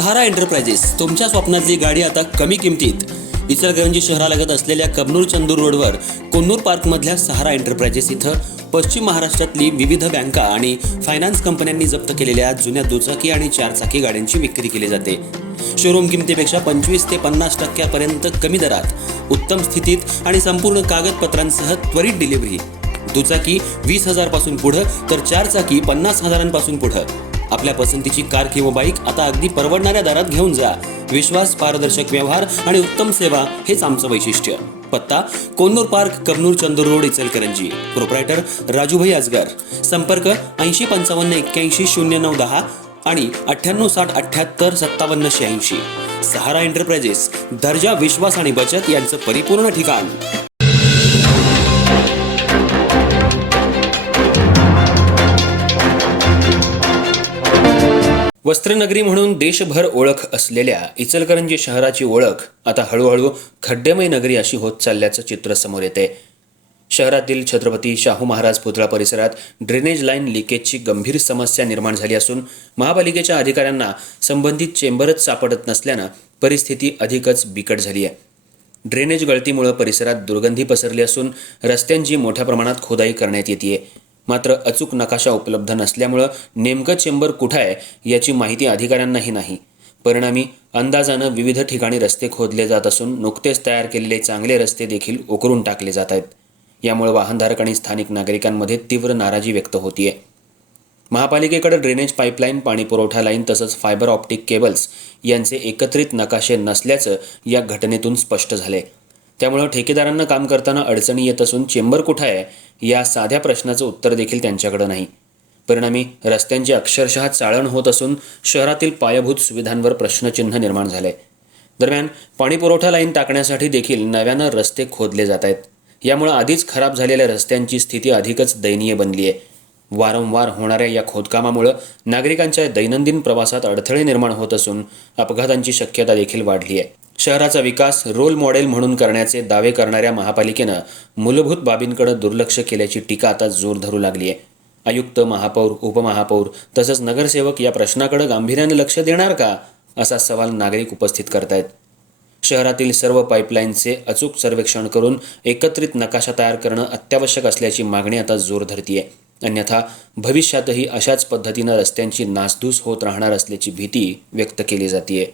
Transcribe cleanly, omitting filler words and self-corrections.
सहारा enterprises तुमच्या स्वप्नातली गाडी आता कमी किमतीत. इचलकरंजी शहरालगत असलेल्या कबनूर चंदूर रोडवर कोन्नूर पार्कमधल्या सहारा एंटरप्राइजेस इथं पश्चिम महाराष्ट्रातली विविध बँका आणि फायनान्स कंपन्यांनी जप्त केलेल्या जुन्या दुचाकी आणि चारचाकी गाड्यांची विक्री केली जाते. शोरूम किमतीपेक्षा 25 ते 50% कमी दरात, उत्तम स्थितीत आणि संपूर्ण कागदपत्रांसह त्वरित डिलिव्हरी. दुचाकी 20,000 पासून पुढे तर चारचाकी 50,000 पासून पुढे. आपल्या पसंतीची कार किंवा बाईक आता अगदी परवडणाऱ्या दरात घेऊन जा. विश्वास, पारदर्शक व्यवहार आणि उत्तम सेवा हेच आमचं वैशिष्ट्य. पत्ता Konnur park, Kabnur Chandur road, Ichalkaranji. Proprietor Rajubhai Ajgar. संपर्क 8055810910 आणि 9860785786. सहारा एंटरप्राइजेस, दर्जा, विश्वास आणि बचत यांचं परिपूर्ण ठिकाण. वस्त्रनगरी म्हणून देशभर ओळख असलेल्या इचलकरंजी शहराची ओळख आता हळूहळू खड्डेमय नगरी अशी होत चालल्याचं चित्र समोर येते. शहरातील छत्रपती शाहू महाराज पुतळा परिसरात ड्रेनेज लाईन लिकेजची गंभीर समस्या निर्माण झाली असून महापालिकेच्या अधिकाऱ्यांना संबंधित चेंबरच सापडत नसल्यानं परिस्थिती अधिकच बिकट झाली आहे. ड्रेनेज गळतीमुळे परिसरात दुर्गंधी पसरली असून रस्त्यांची मोठ्या प्रमाणात खोदाई करण्यात येते. मात्र अचूक नकाशा उपलब्ध नसल्यामुळं नेमकं चेंबर कुठं आहे याची माहिती अधिकाऱ्यांनाही नाही. परिणामी अंदाजानं विविध ठिकाणी रस्ते खोदले जात असून नुकतेच तयार केलेले चांगले रस्ते देखील उकरून टाकले जात आहेत. यामुळे वाहनधारक आणि स्थानिक नागरिकांमध्ये तीव्र नाराजी व्यक्त होतीये. महापालिकेकडे ड्रेनेज पाईपलाईन, पाणी पुरवठा लाईन तसंच फायबर ऑप्टिक केबल्स यांचे एकत्रित नकाशे नसल्याचं या घटनेतून स्पष्ट झाले. त्यामुळे ठेकेदारांना काम करताना अडचणी येत असून चेंबर कुठं आहे या साध्या प्रश्नाचं उत्तर देखील त्यांच्याकडे नाही. परिणामी रस्त्यांची अक्षरशः चाळण होत असून शहरातील पायाभूत सुविधांवर प्रश्नचिन्ह निर्माण झाले. दरम्यान पाणी पुरवठा लाईन टाकण्यासाठी देखील नव्यानं रस्ते खोदले जात आहेत. यामुळे आधीच खराब झालेल्या रस्त्यांची स्थिती अधिकच दयनीय बनली आहे. वारंवार होणाऱ्या या खोदकामामुळे नागरिकांच्या दैनंदिन प्रवासात अडथळे निर्माण होत असून अपघातांची शक्यता देखील वाढली आहे. शहराचा विकास रोल मॉडेल म्हणून करण्याचे दावे करणाऱ्या महापालिकेनं मूलभूत बाबींकडे दुर्लक्ष केल्याची टीका आता जोर धरू लागली आहे. आयुक्त, महापौर, उपमहापौर तसंच नगरसेवक या प्रश्नाकडे गांभीर्याने लक्ष देणार का, असा सवाल नागरिक उपस्थित करतायत. शहरातील सर्व पाईपलाईनचे अचूक सर्वेक्षण करून एकत्रित नकाशा तयार करणं अत्यावश्यक असल्याची मागणी आता जोर धरतीये. अन्यथा भविष्यातही अशाच पद्धतीनं रस्त्यांची नासधूस होत राहणार असल्याची भीती व्यक्त केली जातीये.